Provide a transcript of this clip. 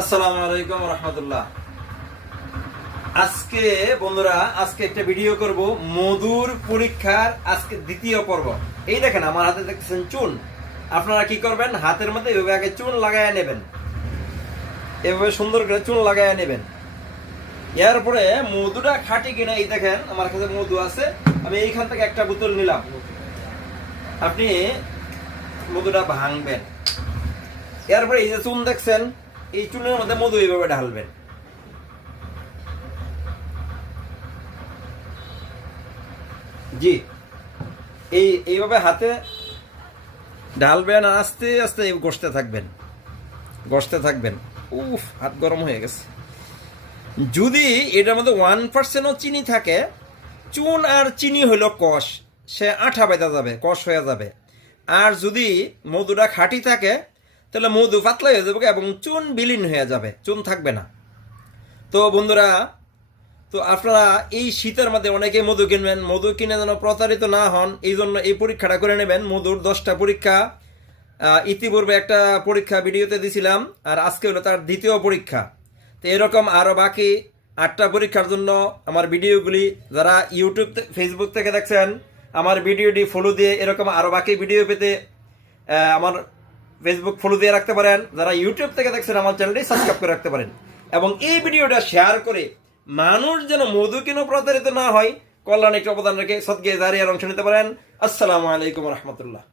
আসসালামু আলাইকুম রহমতুল্লাহ। আজকে বন্ধুরা একটা ভিডিও করব মধুর পরীক্ষার আজকে দ্বিতীয় পর্ব। এই দেখেন আমার হাতে দেখছেন চুন। আপনারা কি করবেন, হাতের মধ্যে এভাবে আগে চুন লাগাইয়া নেবেন, এভাবে সুন্দর করে চুন লাগাইয়া নেবেন। এরপরে মধুটা খাঁটি কিনা এই দেখেন আমার কাছে মধু আছে, আমি এইখান থেকে একটা বোতল নিলাম। আপনি মধুটা ভাঙবেন, এরপরে এই যে চুন দেখছেন এই চুনের মধ্যে মধু এইভাবে ঢালবেন। জি, এইভাবে হাতে ঢালবেন, আস্তে আস্তে ঘষতে থাকবেন। উফ, হাত গরম হয়ে গেছে। যদি এটার মধ্যে 1%ও চিনি থাকে, চুন আর চিনি হইল কষ, সে আঠা বেঁধা যাবে, কষ হয়ে যাবে। আর যদি মধুটা খাঁটি থাকে তাহলে মধু পাতলা হয়ে যাবে এবং চুন বিলীন হয়ে যাবে, চুন থাকবে না। তো বন্ধুরা, তো আপনারা এই শীতের মধ্যে অনেকেই মধু কিনবেন, মধু কিনে যেন প্রতারিত না হন এই জন্য এই পরীক্ষাটা করে নেবেন। মধুর 10টা পরীক্ষা, ইতিপূর্বে একটা পরীক্ষা ভিডিওতে দিছিলাম, আর আজকে হলো তার দ্বিতীয় পরীক্ষা। তো এরকম আরও বাকি 8টা পরীক্ষার জন্য আমার ভিডিওগুলি যারা ইউটিউব ফেসবুক থেকে দেখছেন আমার ভিডিওটি ফলো দিয়ে এরকম আরও বাকি ভিডিও পেতে আমার ফেসবুক ফলো দিয়ে রাখতে পারেন। যারা ইউটিউব থেকে দেখছেন আমার চ্যানেলটি সাবস্ক্রাইব করে রাখতে পারেন এবং এই ভিডিওটা শেয়ার করে মানুষ যেন মধু কিনে প্রতারিত না হয়, কল্যাণ একটি অবদান রেখে সদকায়ে জারিয়ার অংশ নিতে পারেন। আসসালামু আলাইকুম রহমতুল্লাহ।